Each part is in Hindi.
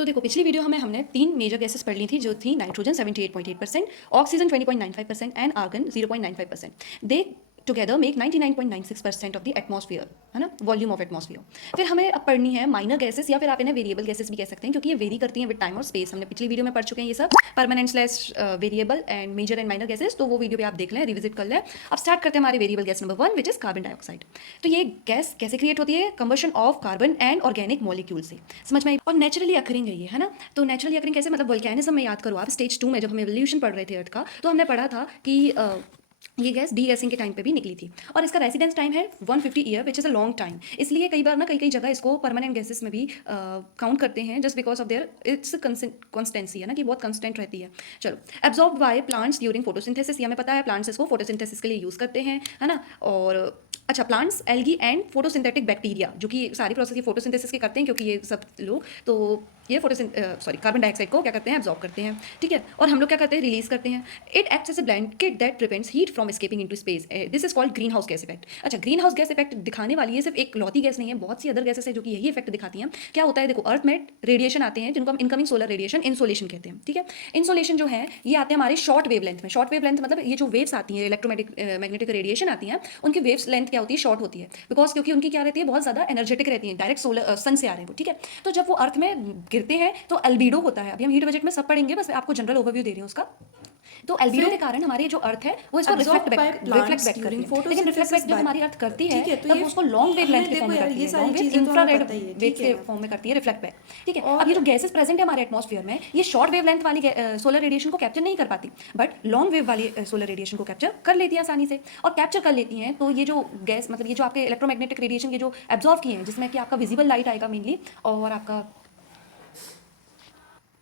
तो देखो पिछली वीडियो में हमने तीन मेजर गैसेस पढ़ ली थी जो थी nitrogen 78.8%, oxygen 20.95% and argon 0.95%। They together make 99.96% of the atmosphere, है ना, वॉल्यूम ऑफ एटमॉस्फेयर। फिर हमें अब पढ़नी है माइनर गैसेस या फिर आप इन्हें वेरिएबल गैसेस भी कह सकते हैं क्योंकि ये वेरी करती हैं विद टाइम और स्पेस। हमने पिछली वीडियो में पढ़ चुके हैं ये सब permanent slash variable and major and minor gases, तो वो वीडियो भी आप देख लें, रिविजिट कर लें। अब स्टार्ट करते हैं हमारी variable gas number 1 which is carbon dioxide. तो ये गैस कैसे क्रिएट होती है? Combustion of carbon and organic molecule से, समझ में आई। और नेचुरली अकरिंग है ये, है ना। तो नेचुरली अकरिंग कैसे, मतलब वोल्केनिज्म में याद करो आप, स्टेज 2 में जब हम एवोल्यूशन पढ़ रहे थे अर्थ का, तो हमने पढ़ा था कि ये गैस डी गैसिंग के टाइम पे भी निकली थी और इसका रेसिडेंस टाइम है 150 year which is a long time. इसलिए कई बार ना कई जगह इसको परमानेंट गैसेस में भी काउंट करते हैं just because of their it's constituency, है ना, कि बहुत कंस्टेंट रहती है। चलो, absorb by plants during photosynthesis, ये हमें पता है प्लांट्स इसको फोटोसिंथेसिस के लिए यूज़ करते हैं, है ना। और अच्छा, plants, algae and photosynthetic bacteria, जो कि सारी प्रोसेस ये फोटोसिंथेसिस के करते हैं क्योंकि ये सब लोग तो ये कार्बन डाइऑक्साइड को क्या करते हैं, एब्जॉर्ब करते हैं, ठीक है। और हम लोग क्या करते हैं, रिलीज करते हैं। It acts as a blanket that prevents heat from escaping into space. This is called green house gas effect. अच्छा, ग्रीन हाउस गैस इफेक्ट दिखाने वाली ये सिर्फ एक लौती गैस नहीं है, बहुत सी अदर गैसेस है जो कि यही इफेक्ट दिखाती हैं। क्या होता है, देखो, अर्थ में रेडिएशन आते हैं जिनको हम इनकमिंग सोलर रेडिएशन, इंसोलेशन कहते हैं, ठीक है। इंसोलेशन जो है ये आते हैं हमारे शॉर्ट वेव लेंथ में। शॉर्ट वेव लेंथ मतलब ये जो वेव्स आती हैं, इलेक्ट्रोमैग्नेटिक रेडिएशन आती हैं, उनकी वेव्स लेंथ क्या होती है, शॉर्ट होती है, बिकॉज क्योंकि उनकी क्या रहती है, बहुत ज्यादा एनर्जेटिक रहती है, डायरेक्ट सोलर सन से आ रहे हैं वो, ठीक है। तो जब वो अर्थ में गिरते हैं तो अल्बीडो होता है, अभी हम हीट बजट में सब पढ़ेंगे, बस मैं आपको जनरल ओवरव्यू दे रही हूँ उसका। तो एल्बीडो के कारण हमारी जो अर्थ है वो इसको रिफ्लेक्ट बैक करती है, लेकिन रिफ्लेक्ट बैक जब हमारी अर्थ करती है तब उसको लॉन्ग वेव लेंथ के फॉर्म में करती है, लॉन्ग वेव इंफ्रारेड वेव के फॉर्म में करती है, रिफ्लेक्ट बैक, ठीक है। अब ये जो गैसेस प्रेजेंट है हमारे एटमॉस्फेयर में, ये शॉर्ट वेव लेंथ वाली सोलर रेडिएशन को कैप्चर नहीं कर पाती, बट लॉन्ग वेव वाली सोलर रेडिएशन को कैप्चर कर लेती है आसानी से। और कैप्चर कर लेती हैं तो ये जो गैस, मतलब ये जो आपके इलेक्ट्रोमैग्नेटिक रेडिएशन, ये जो एब्जॉर्व किए हैं, जिसमें कि आपका विजिबल लाइट आएगा मेनली, और आपका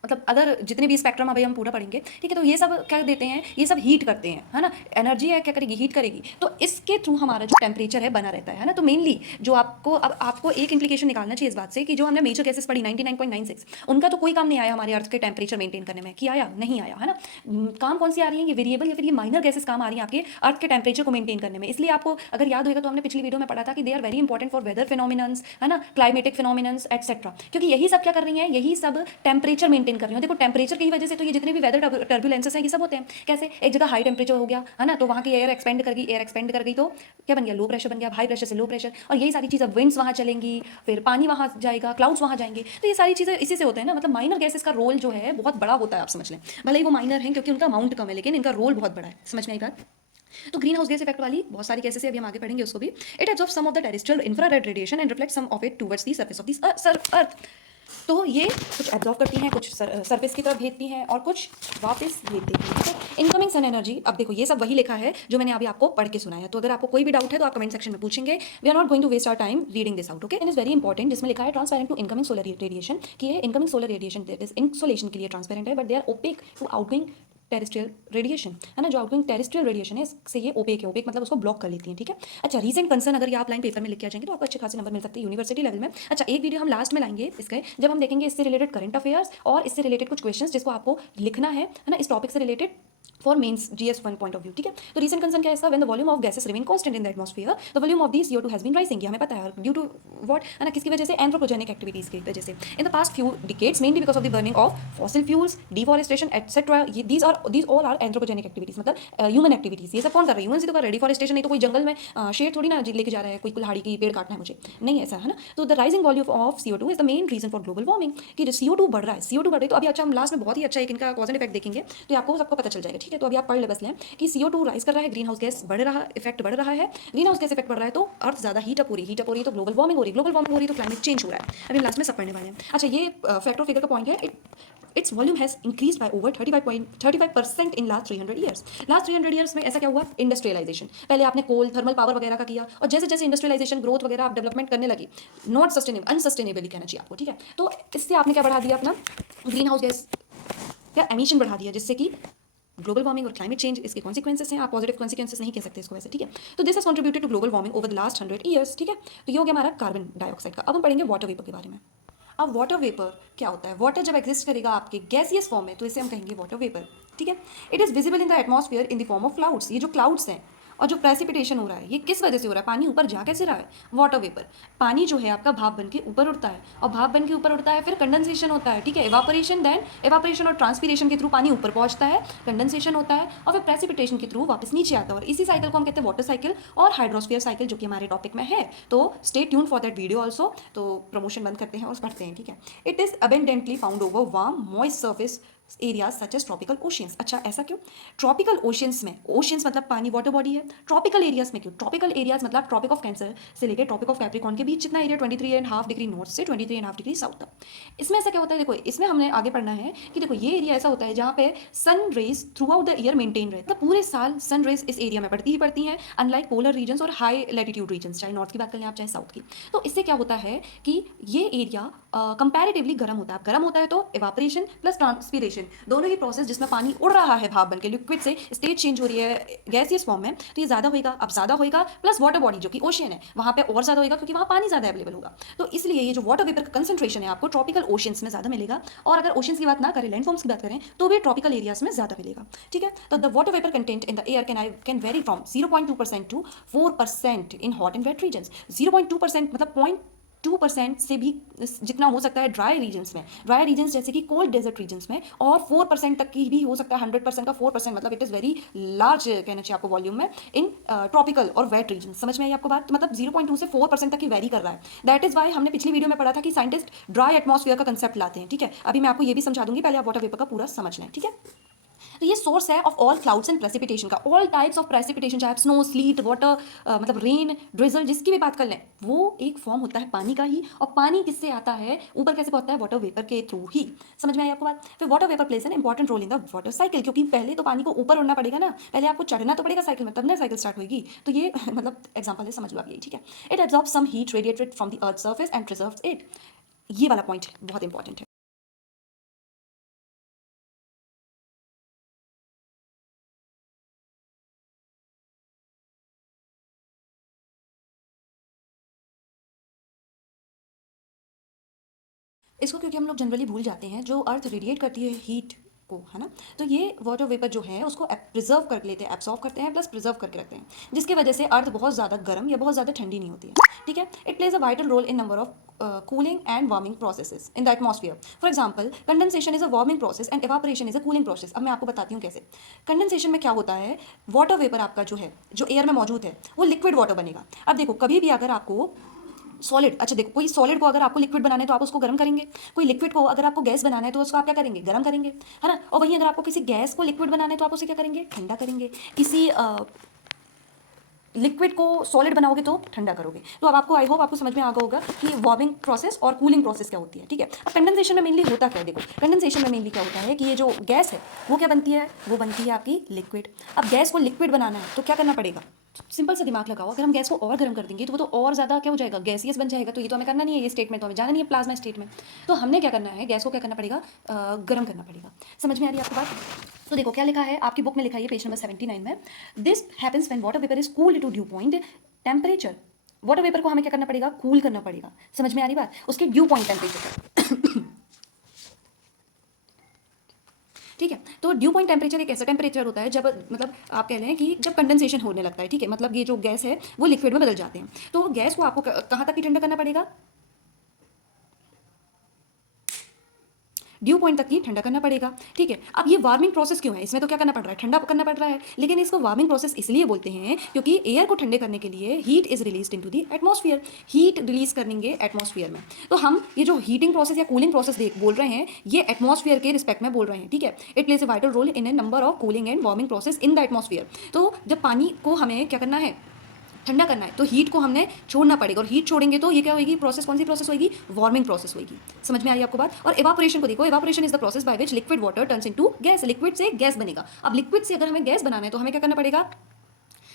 मतलब अदर जितने भी स्पेक्ट्रम अभी हम पूरा पढ़ेंगे, ठीक है। तो ये सब क्या देते हैं, ये सब हीट करते हैं, है ना। एनर्जी है, क्या करेगी, हीट करेगी, तो इसके थ्रू हमारा जो टेम्परेचर है बना रहता है ना। तो मेनली जो आपको अब आपको एक इंप्लीकेशन निकालना चाहिए इस बात से कि जो हमने मेजर गैसेस पढ़ी 99.96, उनका तो कोई काम नहीं आया हमारे अर्थ के टेम्परेचर मेंटेन करने में, कि आया नहीं आया, है ना। काम कौन सी आ रही है, ये वेरिएबल या फिर ये माइनर गैसेस काम आ रही है आपके अर्थ के टेम्परेचर को मेंटेन करने में। इसलिए आपको अगर याद होगा तो हमने पिछली वीडियो में पढ़ा था कि they are very important for weather phenomenons, है ना, क्लाइमेटिक फिनोमिनन्स एटसेट्रा, क्योंकि यही सब क्या कर रही हैं, यही सब टेम्परेचर मेंटेन कर रही हैं। देखो, टेम्परेचर की वजह से तो ये जितने भी वेदर टर्बुलेंसेस हैं ये सब होते हैं। कैसे, एक जगह हाई टेम्परेचर हो गया, है ना, तो वहां की एयर एक्सपेंड कर गई तो क्या बन गया, लो प्रेशर बन गया, हाई प्रेशर से लो प्रेशर, और यही सारी चीज़ें, विंड्स वहां चलेंगी, फिर पानी वहां जाएगा, क्लाउड्स वहां जाएंगे, तो ये सारी चीज़ें इसी से होते हैं ना। मतलब माइनर गैसेस का रोल जो है बहुत बड़ा होता है, आप समझ लें। भले ही वो माइनर है क्योंकि उनका अमाउंट कम है, लेकिन इनका रोल बहुत बड़ा है, समझ में आई बात। तो ग्रीन हाउस गैस इफेक्ट वाली बहुत सारी गैसेस है, अभी हम आगे पढ़ेंगे उसको भी। It absorbs some of the terrestrial infrared radiation and reflect some of it towards the surface of the earth. तो ये कुछ एब्जॉर्व करती हैं, कुछ सरफेस की तरफ भेजती हैं और कुछ वापस भेज देती हैं, ठीक है। इनकमिंग सन एनर्जी, अब देखो ये सब वही लिखा है जो मैंने अभी आपको पढ़ के सुनाया। तो अगर आपको कोई भी डाउट है तो आप कमेंट सेक्शन में पूछेंगे। We are not going to waste our time reading this out, okay. It is very important, जिसमें लिखा है transparent to incoming solar radiation, कि ये incoming solar radiation that is insolation के लिए ट्रांसपेरेंट है, but they are opaque to outgoing terrestrial radiation, है ना। जो आउटगोइंग टेरेस्ट्रियल रेडिएशन है इससे ये ओपेक है, ओपेक मतलब उसको ब्लॉक कर लेती हैं, ठीक है। अच्छा, रीसेंट कंसर्न अगर ये आप लाइन पेपर में लिख के आ जाएंगे तो आपको अच्छे खासे नंबर मिल सकते हैं यूनिवर्सिटी लेवल में। अच्छा, एक वीडियो हम लास्ट में लाएंगे इसके, जब हम देखेंगे इससे रिलेटेड करंट अफेयर्स और इससे रिलेटेड कुछ क्वेश्चंस जिसको आपको लिखना है ना, इस टॉपिक से related for mains GS1 point of view, ठीक है। तो रीसेंट कंसर्न क्या है इसका, when the volume of gases remain constant in the atmosphere the volume of the CO2 has been rising, ये हमें पता है, ड्यू टू व्हाट, है ना, किसकी वजह से, एंथ्रोपोजेनिक एक्टिविटीज की वजह से। In the past few decades mainly because of the burning of fossil fuels, deforestation etcetera, these all are anthropogenic activities, मतलब ह्यूमन एक्टिविटीज। ये सब कौन कर रहा है, ह्यूमन से तो कर रहा है। डिफॉरेस्टेशन नहीं तो कोई जंगल में शेर थोड़ी ना लेके जा रहा है, कोई कुल्हाड़ी की पेड़ काटना है मुझे, नहीं ऐसा, है ना। तो the rising volume of CO2 is the main reason for global warming, कि CO2 बढ़ रहा है, CO2 बढ़ रही है। तो अभी अच्छा, हम लास्ट में बहुत ही अच्छा एक इनका कॉज एंड इफेक्ट देखेंगे तो आपको सबको पता चल जाएगा, ठीक है। तो अभी आप पढ़ ले बस लें कि CO2 राइज कर रहा है, ग्रीन हाउस गैस बढ़ रहा है, इफेक्ट बढ़ रहा है, ग्रीन हाउस गैस इफेक्ट बढ़ रहा है तो अर्थ ज्यादा हीट अप हो रही है तो ग्लोबल वार्मिंग हो रही है, ग्लोबल वार्मिंग हो रही है तो क्लाइमेट चेंज हो रहा है। अभी हम लास्ट में सब पढ़ने वाले हैं। अच्छा, ये फैक्ट और फिगर का पॉइंट है, its volume has increase by over 35% in last 300 years. Last 300 years में ऐसा क्या हुआ, इंडस्ट्रियलाइजेशन, पहले आपने कोल थर्मल पावर वगैरह का किया, और जैसे जैसे इंडस्ट्रियलाइजेशन ग्रोथ वगैरह आप डेवलपमेंट करने लगी, नॉट सस्टेनेबल, अनसस्टेनेबली कहना चाहिए आपको, ठीक है। तो इससे आपने क्या बढ़ा दिया, अपना ग्रीन हाउस गैस का एमिशन बढ़ा दिया, जिससे कि ग्लोबल वार्मिंग और क्लाइमेट चेंज इसके कॉन्सिक्वेंसेस हैं, आप पॉजिटिव कॉन्सिक्वेंसेस नहीं कह सकते इसको वैसे, ठीक है। तो this has contributed to global warming over the last 100 years, ठीक है। तो ये हो गया हमारा कार्बन डाइऑक्साइड का। अब हम पढ़ेंगे वाटर वेपर के बारे में। अब वाटर वेपर क्या होता है, वाटर जब एग्जिस्ट करेगा आपके गैसियस फॉर्म में तो इसे हम कहेंगे वाटर वेपर, ठीक है। It is visible in the atmosphere in the form of clouds, ये जो क्लाउड्स हैं और जो प्रेसिपिटेशन हो रहा है ये किस वजह से हो रहा है, पानी ऊपर जा कैसे रहा है, वाटर वेपर। पानी जो है आपका भाप बन के ऊपर उड़ता है, और भाप बन के ऊपर उड़ता है, फिर कंडेंसेशन होता है, ठीक है, एवापोरेशन, देन एवापोरेशन और ट्रांसपीरेशन के थ्रू पानी ऊपर पहुंचता है, कंडेंसेशन होता है, और फिर प्रेसिपिटेशन के थ्रू वापस नीचे आता है। और इसी साइकिल को हम कहते हैं वाटर साइकिल और हाइड्रोस्फीयर साइकिल, जो कि हमारे टॉपिक में है। तो stay tune for that video also. तो प्रमोशन बंद करते हैं और पढ़ते हैं, ठीक है। It is abundantly found over warm moist surface areas such as tropical oceans. अच्छा, ऐसा क्यों? ट्रॉपिकल ओशियंस में, ओशियंस मतलब पानी, वाटर बॉडी है। ट्रॉपिकल एरियाज में क्यों? ट्रॉपिकल एरियाज मतलब ट्रॉपिक ऑफ कैंसर से लेकर ट्रॉपिक ऑफ कैप्रिकॉन के बीच जितना एरिया 23.5 डिग्री नॉर्थ से 23.5 डिग्री साउथ तक। इसमें ऐसा क्या होता है, देखो इसमें हमने आगे पढ़ना है कि देखो ये एरिया ऐसा होता है जहाँ पे sun rays throughout the year maintain रहता है, पूरे साल सन रेज इस एरिया में पड़ती ही पड़ती हैं, अनलाइक पोलर रीजन्स और हाई लैटिट्यूड रीजन्स, चाहे नॉर्थ की बात कर लें आप चाहे साउथ की। तो इससे क्या होता है कि ये एरिया कंपैरेटिवली गर्म होता है। गर्म होता है तो एवापोरेशन प्लस ट्रांसपीरेशन, दोनों ही प्रोसेस जिसमें पानी उड़ रहा है भाप बनके लिक्विड से स्टेट चेंज हो रही है गैसियस फॉर्म में, तो ये ज़्यादा होगा, अब ज़्यादा होगा, प्लस वाटर बॉडी जो कि ओशियन है वहाँ पे और ज़्यादा होगा क्योंकि वहाँ पानी ज़्यादा अवेलेबल होगा। तो इसलिए ये जो वाटर वेपर का कंसंट्रेशन है आपको ट्रॉपिकल ओशियंस में ज़्यादा मिलेगा, और अगर ओशियंस की बात ना करें, लैंड फॉर्म्स की बात करें, तो भी ट्रॉपिकल एरियाज में ज़्यादा मिलेगा, ठीक है। तो the water vapour content in the air can vary from 0.2% to 4% in hot and wet regions. 0.2% मतलब 2% से भी जितना हो सकता है ड्राई रीजन्स में, ड्राई रीजन्स जैसे कि कोल्ड डेजर्ट रीजन्स में, और 4% तक की भी हो सकता है। 100% का 4% मतलब इट इज़ वेरी लार्ज कहना चाहिए आपको वॉल्यूम में इन ट्रॉपिकल और वेट रीजन। समझ में आई आपको बात? मतलब 0.2 से 4% तक ही वेरी कर रहा है। दैट इज वाई हमने पिछली वीडियो में पढ़ा था कि साइंटिस्ट ड्राई एटमॉस्फेयर का कंसेप्ट लाते हैं, ठीक है। अभी मैं आपको ये भी समझा दूंगी, पहले आप वाटर वेपर का पूरा समझ लें, ठीक है। तो ये सोर्स है of all clouds and precipitation का, ऑल टाइप्स ऑफ प्रेसिपिटेशन, चाहे आप स्नो, स्लीट, वाटर, मतलब रेन, ड्रिजल, जिसकी भी बात कर लें, वो एक फॉर्म होता है पानी का ही। और पानी किससे आता है, ऊपर कैसे पहुंचता है, वाटर वेपर के थ्रू ही। समझ में आई आपको बात? फिर water vapour plays an important role in the water cycle, क्योंकि पहले तो पानी को ऊपर उड़ना पड़ेगा ना, पहले आपको चढ़ना तो पड़ेगा साइकिल में, तब ना साइकिल स्टार्ट होगी। तो ये मतलब एग्जाम्पल है, समझ लो आप यही, ठीक है। It absorb some heat radiated from the earth surface and preserves it. ये वाला पॉइंट बहुत इंपॉर्टेंट है। इसको क्योंकि हम लोग जनरली भूल जाते हैं, जो अर्थ रेडिएट करती है हीट को, है ना, तो ये वाटर वेपर जो है उसको प्रिजर्व कर लेते हैं, एब्सॉर्ब करते हैं, प्लस प्रिजर्व करके रखते हैं, जिसकी वजह से अर्थ बहुत ज़्यादा गर्म या बहुत ज़्यादा ठंडी नहीं होती है, ठीक है। It plays a vital role in number of cooling and warming processes in the atmosphere. For example, condensation is a warming process and evaporation is a cooling process. अब मैं आपको बताती हूँ कैसे। कंडेंसेशन में क्या होता है, वाटर वेपर आपका जो है, जो एयर में मौजूद है, वो लिक्विड वाटर बनेगा। अब देखो कभी भी अगर आपको सॉलिड, अच्छा देखो, कोई सॉलिड को अगर आपको लिक्विड बनाना है तो आप उसको गर्म करेंगे, कोई लिक्विड को अगर आपको गैस बनाना है तो उसको आप क्या करेंगे, गर्म करेंगे, है ना। और वहीं अगर आपको किसी गैस को लिक्विड बनाना है तो आप उसे क्या करेंगे, ठंडा करेंगे। किसी लिक्विड को सॉलिड बनाओगे तो ठंडा करोगे। तो अब आपको, आई होप आपको समझ में आ गया होगा कि वार्मिंग प्रोसेस और कूलिंग प्रोसेस क्या होती है, ठीक है। अब कंडेंसेशन में मेनली होता क्या है, देखो कंडेंसेशन में मेनली क्या होता है कि ये जो गैस है वो क्या बनती है, वो बनती है आपकी लिक्विड। अब गैस को लिक्विड बनाना है तो क्या करना पड़ेगा, सिंपल सा दिमाग लगाओ, अगर हम गैस को और गर्म कर देंगे तो वो तो और ज़्यादा क्या हो जाएगा, गैसियस बन जाएगा। तो ये तो हमें करना नहीं है, ये स्टेट में तो हमें जाना नहीं है, प्लाज्मा स्टेट में। तो हमने क्या करना है, गैस को क्या करना पड़ेगा, गर्म करना पड़ेगा। समझ में आ रही है आपको बात? तो देखो क्या लिखा है आपकी बुक में, लिखा है पेज नंबर 79 में, this happens when water vapour is cooled to dew point temperature. Water vapour को हमें क्या करना पड़ेगा, कूल करना पड़ेगा। समझ में आ रही बात? उसके ड्यू पॉइंट टेम्परेचर ठीक है। तो ड्यू पॉइंट टेम्परेचर एक ऐसा टेम्परेचर होता है जब, मतलब आप कह रहे हैं कि जब कंडेंसेशन होने लगता है, ठीक है, मतलब ये जो गैस है वो लिक्विड में बदल जाते हैं। तो गैस को आपको कहाँ तक ही ठंडा करना पड़ेगा, ड्यू पॉइंट तक ही ठंडा करना पड़ेगा, ठीक है। अब ये वार्मिंग प्रोसेस क्यों है, इसमें तो क्या करना पड़ रहा है, ठंडा करना पड़ रहा है, लेकिन इसको वार्मिंग प्रोसेस इसलिए बोलते हैं क्योंकि एयर को ठंडे करने के लिए heat is release into the atmosphere, heat release करेंगे एटमॉस्फेयर में। तो हम ये जो हीटिंग प्रोसेस या कूलिंग प्रोसेस बोल रहे हैं, ये एटमॉस्फेयर के रिस्पेक्ट में बोल रहे हैं, ठीक है। It plays a vital role in a number of cooling and warming process in the atmosphere. तो जब पानी को हमें क्या करना है, ठंडा करना है, तो हीट को हमने छोड़ना पड़ेगा, और हीट छोड़ेंगे तो ये क्या होगी, प्रोसेस कौन सी प्रोसेस होगी, वार्मिंग प्रोसेस होगी। समझ में आ रही है आपको बात? और एवापोरेशन को देखो, evaporation is the process by which liquid water turns into gas, liquid से गैस बनेगा। अब लिक्विड से अगर हमें गैस बनाना है तो हमें क्या करना पड़ेगा,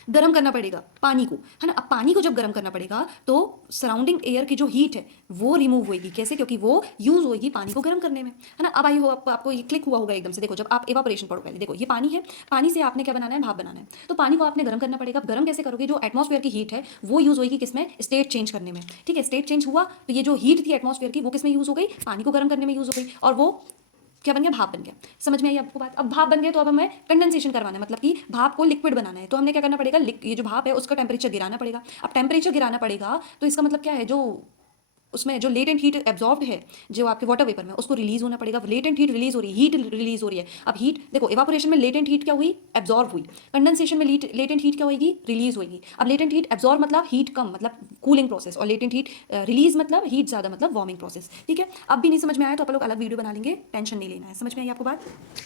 गर्म करना पड़ेगा पानी को, है ना। अब पानी को जब गर्म करना पड़ेगा तो सराउंडिंग एयर की जो हीट है वो रिमूव होगी, कैसे, क्योंकि वो यूज होगी पानी को गर्म करने में, है ना। अब आई हो आपको ये क्लिक हुआ होगा एकदम से। देखो जब आप एवापोरेशन पढ़ो, पहले देखो ये पानी है, पानी से आपने क्या बनाना है, भाप बनाना है, तो पानी को आपने गर्म करना पड़ेगा। गर्म कैसे करोगे, जो एटमॉस्फेयर की हीट है वो यूज होगी किसमें, स्टेट चेंज करने में, ठीक है। स्टेट चेंज हुआ तो ये जो हीट थी एटमॉस्फेयर की वो किसमें यूज हो गई, पानी को गर्म करने में यूज हो गई, और वो क्या बन गया, भाप बन गया। समझ में आई आपको बात? अब भाप बन गया तो अब हमें कंडेंसेशन करवाना है, मतलब कि भाप को लिक्विड बनाना है। तो हमने क्या करना पड़ेगा, ये जो भाप है उसका टेम्परेचर गिराना पड़ेगा। अब टेम्परेचर गिराना पड़ेगा तो इसका मतलब क्या है, जो उसमें जो लेटेंट हीट एब्जॉर्ब्ड है जो आपके वाटर वेपर में, उसको रिलीज होना पड़ेगा। लेटेंट हीट रिलीज हो रही है, हीट रिलीज हो रही है। अब हीट देखो, इवापोरेशन में लेटेंट हीट क्या हुई, एब्जॉर्ब हुई। कंडेंसेशन में लेटेंट हीट क्या होगी, रिलीज होगी। अब लेटेंट हीट एब्जॉर्ब मतलब हीट कम, मतलब कूलिंग प्रोसेस, और लेटेंट हीट रिलीज मतलब हीट ज़्यादा, मतलब वार्मिंग प्रोसेस। ठीक है, अब भी नहीं समझ में आया तो आप लोग अलग वीडियो बना लेंगे, टेंशन नहीं लेना है। समझ में आई आपको बात?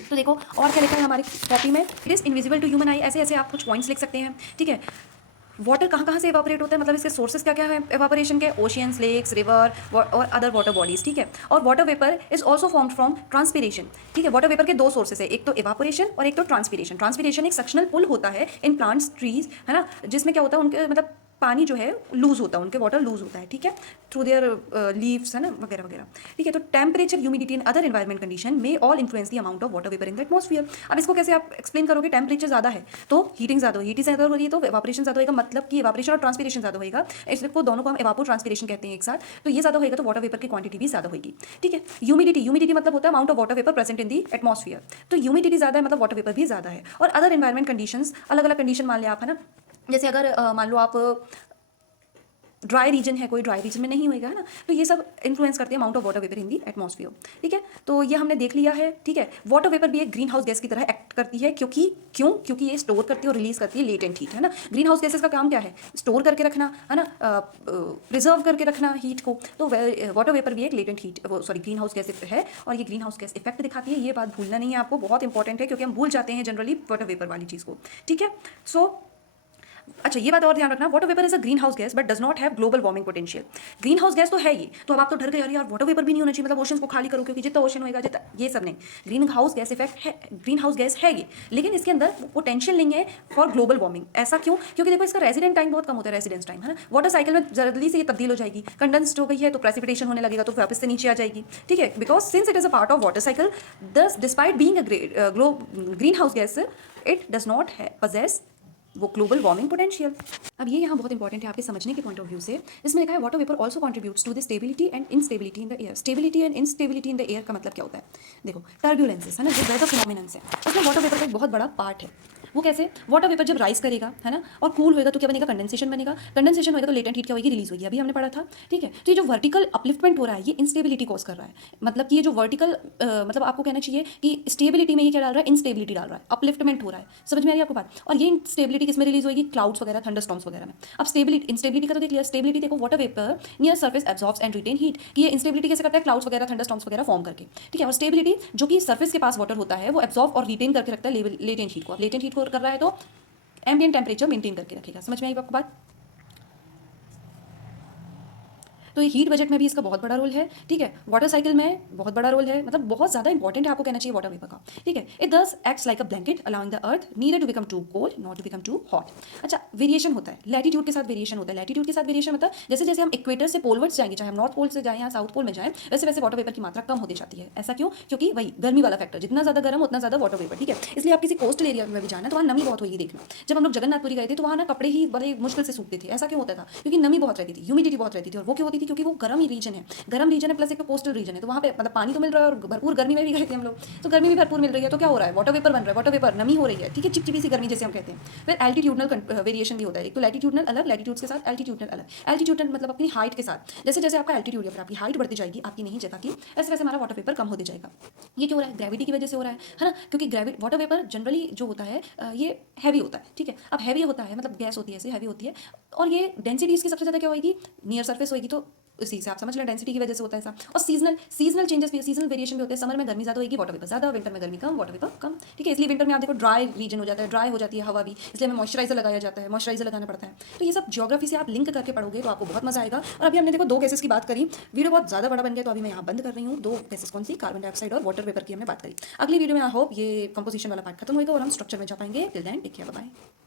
तो देखो और क्या लिखा है हमारी कॉपी में, it is invisible to human eye. ऐसे ऐसे आप कुछ पॉइंट्स लिख सकते हैं। ठीक है, वाटर कहाँ कहाँ से एवापोरेट होता है, मतलब इसके सोर्सेज क्या क्या है एवापोरेशन के, ओशियंस, लेक्स, रिवर और अदर वाटर बॉडीज। ठीक है, और water vapour is also formed from transpiration. ठीक है, वाटर वेपर के दो सोर्सेज है, एक तो एवापोरेशन और एक तो ट्रांसपीरेशन। ट्रांसपीरेशन एक सक्शनल पुल होता है इन प्लांट्स, ट्रीज, है ना, जिसमें क्या होता है, उनके मतलब पानी जो है लूज होता है, उनके वाटर लूज होता है। ठीक है, थ्रू देयर लीव्स, है ना, वगैरह वगैरह। ठीक है, तो temperature, humidity and other environment condition में all influence the amount of water vapour in the atmosphere. अब इसको कैसे आप एक्सप्लेन करोगे, टेम्परेचर ज़्यादा है तो हीटिंग ज़्यादा होगी, हीटिंग ज़्यादा हो रही है तो एवापोरेशन ज़्यादा होगा, मतलब कि एवापोरेशन और ट्रांसपीरेशन ज़्यादा होगा। इसको दोनों को हम एवापो ट्रांसपीरेशन कहते हैं एक साथ। तो ये ज़्यादा होगा तो वाटर वेपर की क्वांटिटी भी ज़्यादा होगी। ठीक है, ह्यूमिडिटी, ह्यूमिडिटी मतलब होता है amount of water vapour present in the atmosphere. तो ह्यूमिडिटी ज़्यादा है मतलब वाटर वेपर भी ज़्यादा है। और अदर एनवायरमेंट कंडीशंस, अलग अलग कंडीशन मान लिया आप, है ना, जैसे अगर मान लो आप ड्राई रीजन है, कोई ड्राई रीजन में नहीं होएगा, है ना, तो ये सब इन्फ्लुएंस करते हैं amount of water vapour in the atmosphere. ठीक है, तो ये हमने देख लिया है। ठीक है, वाटर वेपर भी एक ग्रीन हाउस गैस की तरह एक्ट करती है, क्योंकि ये स्टोर करती है और रिलीज करती है लेटेंट हीट, है ना। ग्रीन हाउस गैसेस का काम क्या है, स्टोर करके रखना, है ना, प्रिजर्व करके रखना हीट को। तो वाटर वेपर भी एक latent heat, sorry, green house gas है, और ये ग्रीन हाउस गैस इफेक्ट दिखाती है। ये बात भूलना नहीं है आपको, बहुत इंपॉर्टेंट है, क्योंकि हम भूल जाते हैं जनरली वाटर वेपर वाली चीज़ को। ठीक है, सो अच्छा, ये बात और ध्यान रखना, water vapour is a green house gas but does not have global warming potential. Green house gas तो है ये, तो अब आप तो डर गए, यार वाटर वेपर भी नहीं होना चाहिए, मतलब ओशन को खाली करो क्योंकि जितना ओशन होगा जितना, ये सब नहीं। ग्रीन हाउस गैस इफेक्ट है, ग्रीन हाउस गैस है ये, लेकिन इसके अंदर पोटेंशियल नहीं है फॉर ग्लोबल वार्मिंग। ऐसा क्यों? क्योंकि देखो इसका रेजिडेंट टाइम बहुत कम होता है, रेजिडेंस टाइम, है ना। वाटर साइकिल में जल्दी से ये तब्दील हो जाएगी, कंडेंस्ड हो गई है तो प्रेसिपिटेशन होने लगेगा, तो वापस से नीचे आ जाएगी। ठीक है, because since it is a part of water cycle, this despite being a green house gas, it does not possess वो ग्लोबल वार्मिंग पोटेंशियल। अब ये यहाँ बहुत इंपॉर्टेंट है आपके समझने के पॉइंट ऑफ व्यू से। इसमें लिखा है water vapour also contributes to the stability and instability in the air. Stability and instability in the air का मतलब क्या होता है, देखो टर्ब्यूलेंसेस, है ना, जो वेदर फिनोमिनन्स है, उसमें वाटर वेपर का एक बहुत बड़ा पार्ट है। वो कैसे, वाटर वेपर जब राइज करेगा, है ना, और कूल होएगा तो क्या बनेगा, कंडेंसेशन बनेगा। कंडेंसेशन होएगा तो लेटेंट हीट क्या होगी, रिलीज होगी, अभी हमने पढ़ा था। ठीक है, तो ये जो वर्टिकल अपलिफ्टमेंट हो रहा है ये इंस्टेबिलिटी कॉज कर रहा है, मतलब कि ये जो वर्टिकल मतलब आपको कहना चाहिए कि स्टेबिलिटी में ये क्या डाल रहा है, इंस्टेबिलिटी डाल रहा है, अपलिफ्टमेंट हो रहा है। समझ में आ रही है आपको बात? और ये इंस्टेबिलिटी किस में रिलीज होगी, क्लाउड्स वगैरह, थंडरस्टॉर्म्स वगैरह में। अब स्टेबिलिटी, इंस्टेबिलिटी का तो देख लिया। स्टेबिलिटी देखो, water vapour near surface absorbs and retain heat, कि ये इंस्टेबिलिटी कैसे करता है, क्लाउड्स वगैरह, थंडरस्टॉर्म्स वगैरह फॉर्म करके। ठीक है, और स्टेबिलिटी जो कि सर्फेस के पास वाटर होता है वो एब्जॉर्ब और रिटेन करके रखता है लेटेंट हीट को। अब लेटेंट हीट को कर रहा है तो एम्बिएंट टेम्परेचर मेंटेन करके रखेगा। समझ में आई आपको बात? तो ये हीट बजट में भी इसका बहुत बड़ा रोल है। ठीक है, वाटर साइकिल में बहुत बड़ा रोल है, मतलब बहुत ज़्यादा इंपॉर्टेंट है, आपको कहना चाहिए वाटर वेपर का। ठीक है, it thus acts like a blanket allowing the earth neither to become too cold not to become too hot. अच्छा, वेरिएशन होता है, लैटीट्यूड के साथ वेरिएशन होता है। लैटीट्यूड के साथ वेरिएशन मतलब जैसे जैसे हम इक्वेटर से पोलवर्ड्स जाएंगे, चाहे हम नॉर्थ पोल से जाएं या साउथ पोल में जाएं, वैसे वैसे वाटर वेपर की मात्रा कम होती जाती है। ऐसा क्यों? क्योंकि वही गर्मी वाला फैक्टर, जितना ज़्यादा गर्म उतना ज़्यादा वाटर वेपर। ठीक है, इसलिए आप किसी कोस्टल एरिया में भी जाना तो वहाँ नमी बहुत होगी। देखना, जब हम लोग जगन्नाथपुरी गए थे तो वहाँ ना कपड़े ही बड़े मुश्किल से सूखते थे। ऐसा क्यों होता था? क्योंकि नमी बहुत रहती थी, ह्यूमिडिटी बहुत रहती थी, और वो क्यों होती थी? क्योंकि वो गर्म ही रीजन है, गर्म रीजन है, प्लस एक तो कोस्टल रीजन है, तो वहाँ पे मतलब पानी तो मिल रहा है, और भरपूर गर्मी में भी गए थे हम लोग, तो गर्मी भी भरपूर मिल रही है, तो क्या हो रहा है, वाटर वेपर बन रहा है, वाटर वेपर नमी हो रही है। ठीक है, चिपचिपी सी गर्मी जैसे हम कहते हैं। फिर एल्टीट्यूडनल वेरिएशन भी होता है, एक तो लैटीट्यूडनल अलग, लैटीट्यूड्स के साथ एल्टीट्यूडनल अलग। एल्टीट्यूडनल मतलब अपनी हाइट के साथ, जैसे जैसे आपका एल्टीट्यूड या फिर आपकी हाइट बढ़ती जाएगी आपकी नई जगह की, वैसे वैसे हमारा वाटर वेपर कम होते जाएगा। ये क्यों हो रहा है? ग्रेविटी की वजह से हो रहा है ना, क्योंकि ग्रेविटी, वाटर वेपर जनरली जो होता है ये हैवी होता है। ठीक है, अब हैवी होता है मतलब गैस होती है, ऐसे हैवी होती है, और ये डेंसिटी इसकी सबसे ज़्यादा क्या होगी, नियर सरफेस होगी, तो उसी से आप समझ लें डेंसिटी की वजह से होता है ऐसा। और सीजनल चेंजेस भी, सीजनल वेरिएशन भी होते हैं। समर में गर्मी ज़्यादा होगी, वाटर वेपर ज़्यादा, विंटर में गर्मी कम, वाटर वेपर कम। ठीक है, इसलिए विंटर में आप देखो ड्राई रीजन हो जाता है, ड्राई हो जाती है हवा भी, इसलिए हमें मॉइस्चराइजर लगाया जाता है, मॉइस्चराइजर लगाना पड़ता है। तो ये सब ज्योग्राफी से आप लिंक करके पढ़ोगे तो आपको बहुत मजा आएगा। और अभी हमने देखो दो केसेस की बात करी, वीडियो बहुत ज़्यादा बड़ा बन गया तो अभी मैं यहाँ बंद कर रही हूँ। दो केसेस कौन सी, कार्बन डाइऑक्साइड और वाटर वेपर की हमने बात करी। अगली वीडियो में आई होप ये कंपोजिशन वाला पार्ट खत्म होगा और हम स्ट्रक्चर में जा पाएंगे। Till then take care, bye bye.